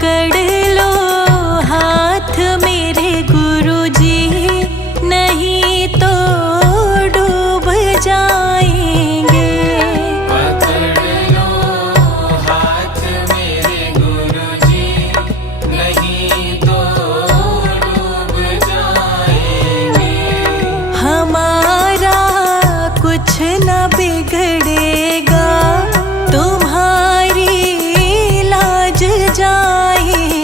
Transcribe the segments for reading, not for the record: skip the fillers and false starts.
पकड़ लो हाथ मेरे गुरुजी, नहीं तो डूब जाएंगे। पकड़ लो हाथ मेरे गुरुजी, नहीं तो डूब जाएंगे। हमारा कुछ न बिगड़ेगा, तुम्हारी लाज जाएगी।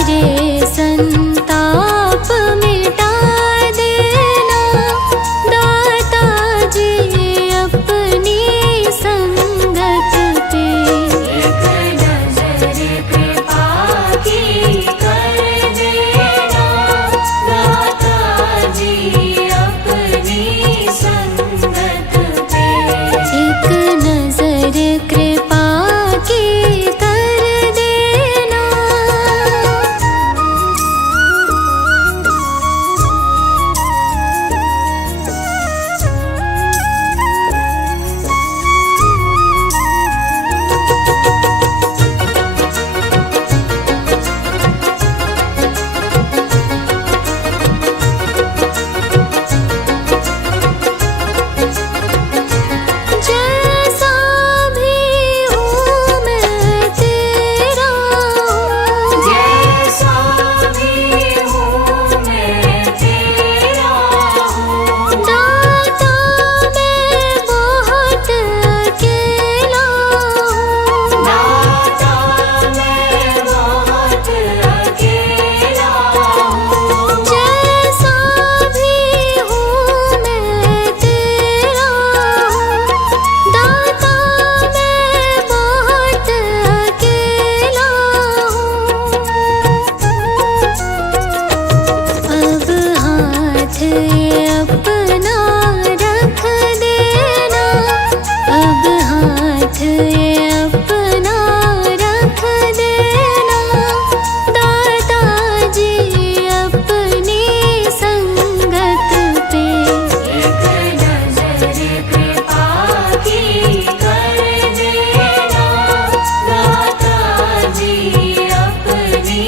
सारे संताप मिटा देना दाता जी अपनी संगत पे। एक नजर कृपा की कर देना दाता जी अपनी संगत पे। एक नजर कृपा की कर देना। जैसा भी हूँ मैं तेरा हूँ, जैसा भी हूँ मैं तेरा हूँ दाता मैं बहुत अकेला हूँ। दाता मैं बहुत अकेला हूँ। जैसा भी हूँ मैं तेरा हूँ, दाता मैं बहुत अकेला हूँ। अब हाथ ये अपना रख देना, अब हाथ ये अपना रख देना दाता जी अपनी संगत पे। एक नजर कृपा की कर देना दाता जी अपनी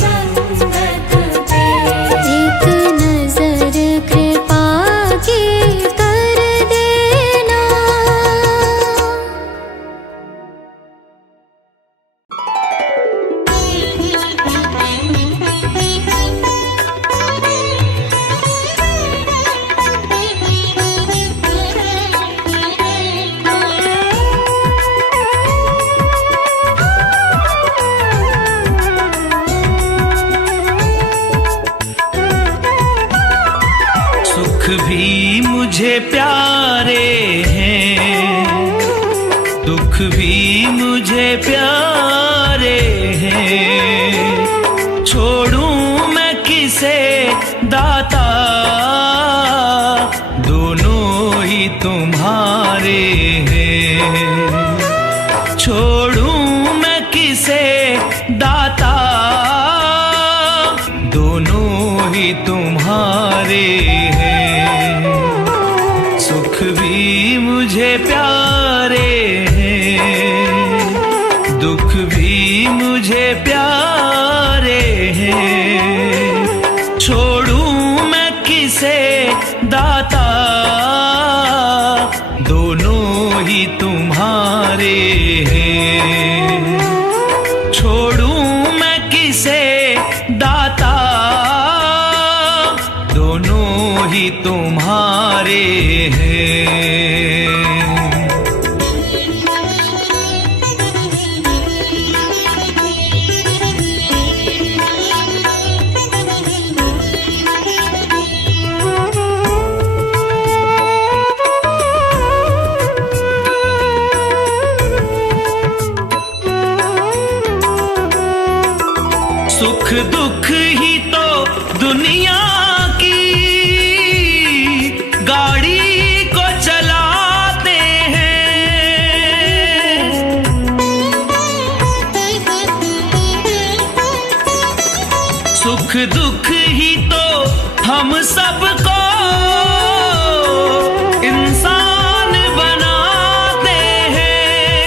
संगत पे। एक नजर कृपा की कर देना। सुख भी मुझे प्यारे हैं, दुख भी मुझे प्यारे हैं। छोड़ूं मैं किसे दाता, दोनों ही तुम्हारे हैं। छोड़ूं मैं किसे दाता, दोनों ही तुम्हारे हैं। सुख भी मुझे प्यारे हैं, दुख भी मुझे प्यारे हैं। छोड़ूं मैं किसे दाता, दोनों ही तुम्हारे हैं। छोड़ूं मैं किसे दाता, दोनों ही तुम्हारे हैं। सुख दुख ही तो दुनिया की गाड़ी को चलाते हैं। सुख दुख ही तो हम सबको इंसान बनाते हैं,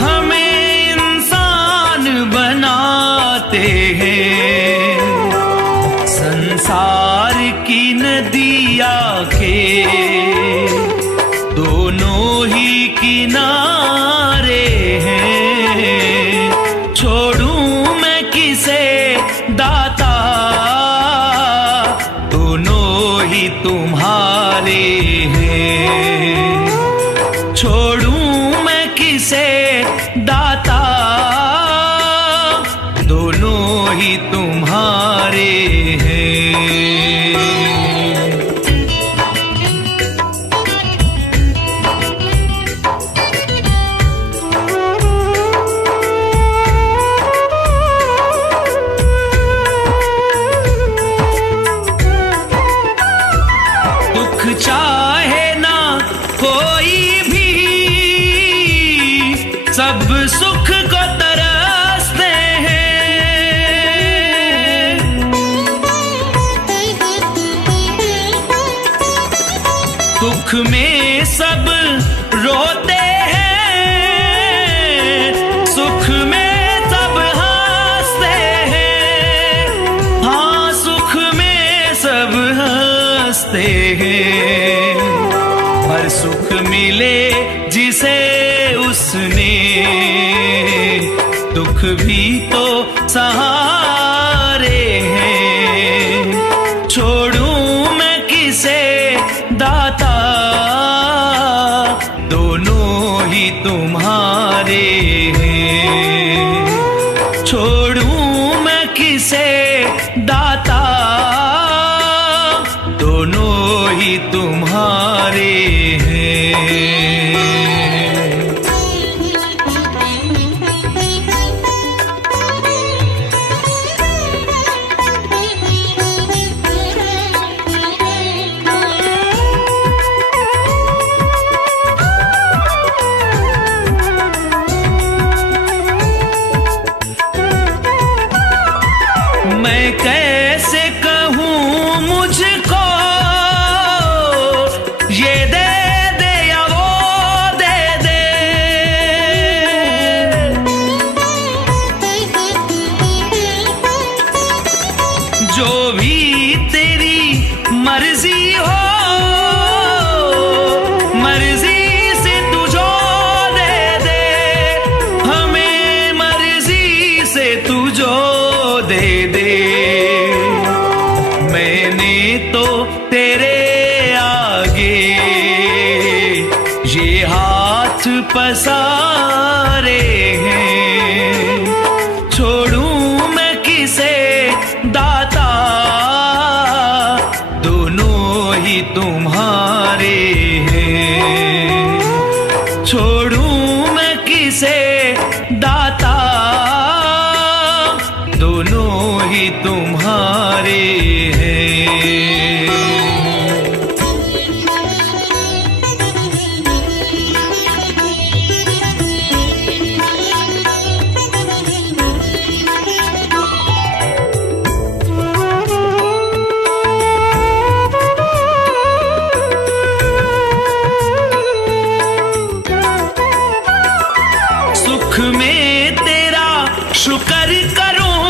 हमें इंसान बनाते हैं। संसार की नदिया के दोनों ही किनारे हैं। छोड़ूं मैं किसे दाता, दोनों ही तुम्हारे हैं। छोड़ूं मैं किसे दाता, दोनों ही तुम हंसते हैं, हर सुख मिले जिसे उसने, दुख भी तो सहारे हैं। छोड़ूं मैं किसे दाता, दोनों ही तुम्हारे हैं। छोड़ूं मैं किसे दाता, दोनों ही तुम्हारे हैं। मैं कैसे कहूँ मुझको ये दे दे या वो दे दे, जो भी तेरी मर्जी हो, मर्जी से तू जो दे दे, हमें मर्जी से तू जो दे दे। मैंने तो तेरे आगे ये हाथ पसारे हैं। छोड़ूं मैं किसे दाता, दोनों ही तुम्हारे हैं। छोड़ूं मैं किसे दाता, दोनों ही तुम्हारे हैं। सुख में तेरा शुक्र करूं,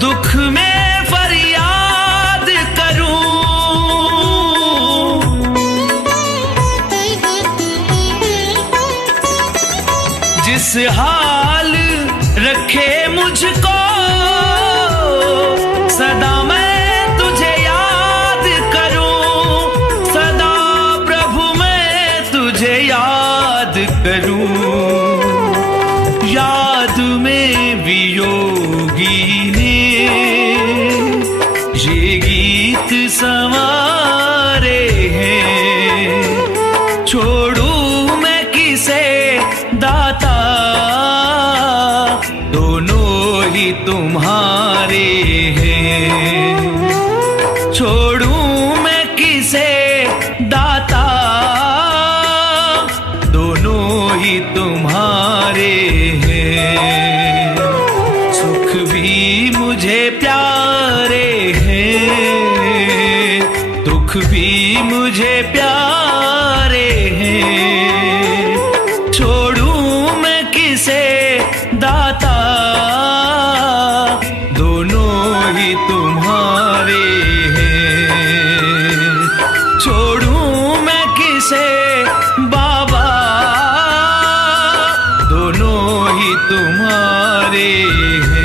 दुख में फरियाद करूं। जिस हाल रखे मुझको सदा मैं तुझे याद करूं, सदा प्रभु मैं तुझे याद करूं। याद में वियोगी ने ये गीत संवारे हैं। छोड़ूं मैं किसे दाता, दोनों ही तुम्हारे हैं। छोड़ूं मैं किसे दाता, दोनों ही तुम्हारे हैं। सुख भी मुझे प्यारे हैं, दुख भी मुझे प्यारे हैं। छोड़ूं मैं किसे दाता, दोनों ही तुम्हारे हैं। छोड़ूं मैं किसे बाबा, दोनों ही तुम्हारे हैं।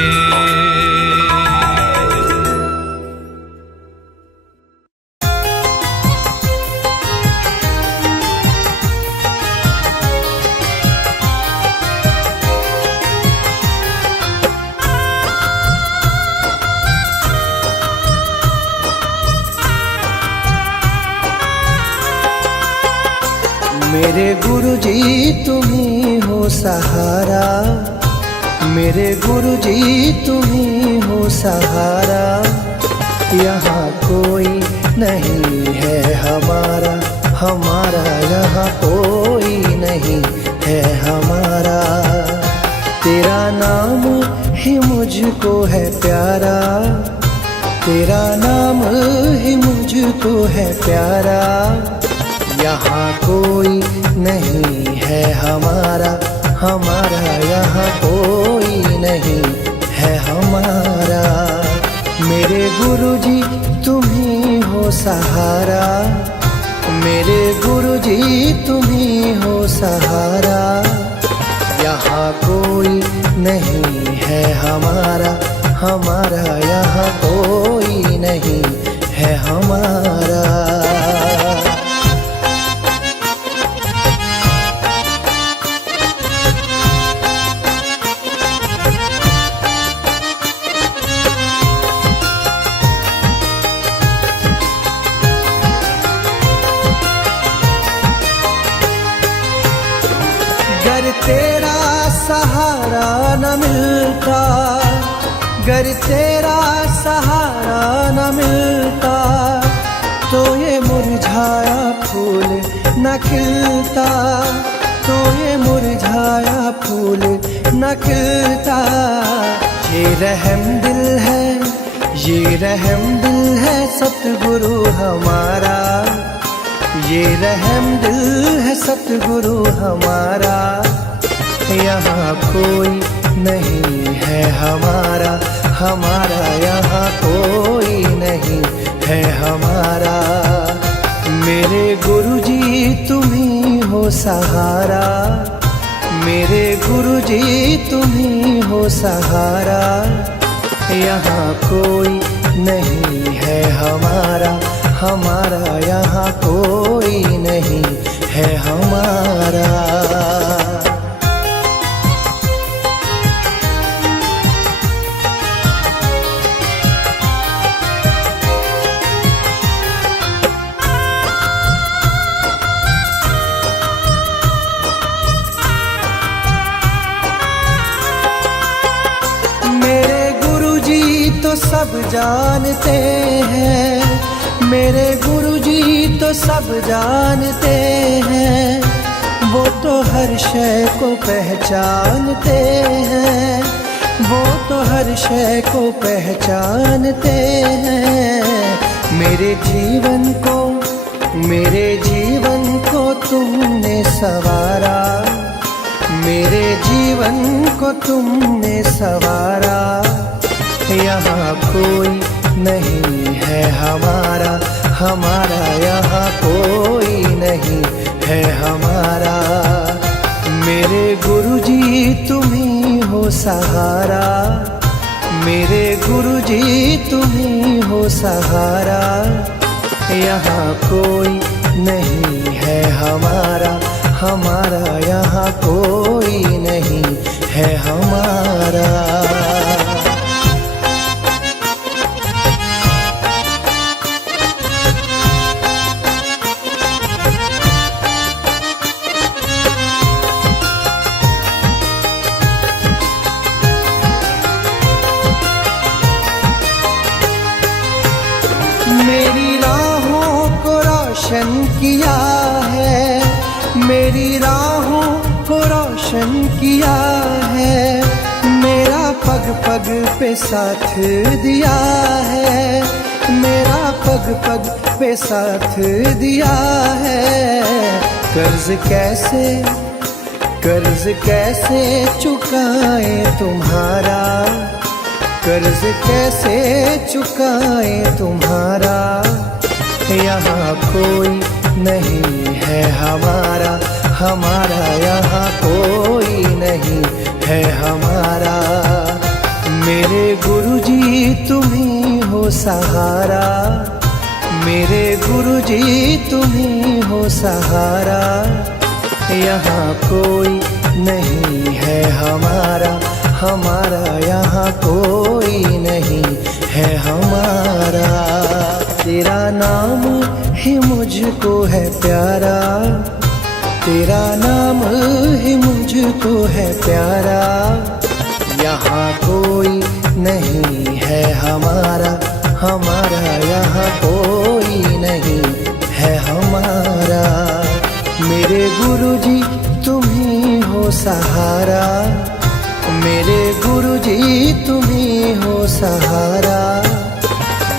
मेरे गुरुजी तुम ही हो सहारा, मेरे गुरुजी तुम ही हो सहारा। यहाँ कोई नहीं है हमारा, हमारा यहाँ कोई नहीं है हमारा। तेरा नाम ही मुझको है प्यारा, तेरा नाम ही मुझको है प्यारा। यहाँ कोई नहीं है हमारा, हमारा यहाँ कोई नहीं है हमारा। मेरे गुरुजी तुम ही सहारा, मेरे गुरुजी तुम ही हो सहारा। यहाँ कोई नहीं है हमारा, हमारा यहाँ कोई नहीं है हमारा। गर तेरा सहारा न मिलता, गर तेरा सहारा न मिलता, तो ये मुरझाया फूल न खिलता, तो ये मुरझाया फूल न खिलता। ये रहम दिल है, ये रहम दिल है सतगुरु हमारा, ये रहम दिल है सतगुरु हमारा। यहाँ कोई नहीं है हमारा, हमारा यहाँ कोई नहीं है हमारा। मेरे गुरुजी तुम ही हो सहारा, मेरे गुरुजी तुम ही हो सहारा। यहाँ कोई नहीं है हमारा, हमारा यहाँ कोई नहीं है हमारा। मेरे गुरुजी तो सब जानते हैं, मेरे गुरुजी तो सब जानते हैं। वो तो हर शय को पहचानते हैं, वो तो हर शय को पहचानते हैं। मेरे जीवन को, मेरे जीवन को तुमने सवारा, मेरे जीवन को तुमने सवारा। यहाँ कोई नहीं है हमारा, हमारा यहाँ कोई नहीं है हमारा। मेरे गुरुजी तुम ही हो सहारा, मेरे गुरुजी तुम ही हो सहारा। यहाँ कोई नहीं है हमारा, हमारा यहाँ कोई नहीं है हमारा। मेरी राहों को रोशन किया है, मेरी राहों को रोशन किया है। मेरा पग पग पे साथ दिया है, मेरा पग पग पे साथ दिया है। कर्ज कैसे, कर्ज कैसे चुकाए तुम्हारा, कर्ज कैसे चुकाए तुम्हारा। यहाँ कोई नहीं है हमारा, हमारा यहाँ कोई नहीं है हमारा। मेरे गुरुजी तुम ही हो सहारा, मेरे गुरुजी तुम ही हो सहारा। यहाँ कोई नहीं है हमारा, हमारा यहाँ कोई नहीं है हमारा। तेरा नाम ही मुझको है प्यारा, तेरा नाम ही मुझको है प्यारा। यहाँ कोई नहीं है हमारा, हमारा यहाँ कोई नहीं है हमारा। मेरे गुरुजी तुम ही हो सहारा, मेरे गुरुजी तुम ही हो सहारा।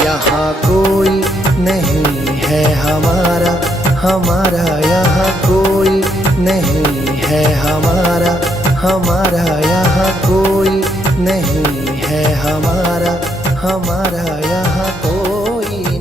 यहाँ कोई नहीं है हमारा, हमारा यहाँ कोई नहीं है हमारा, हमारा यहाँ कोई नहीं है हमारा, हमारा यहाँ कोई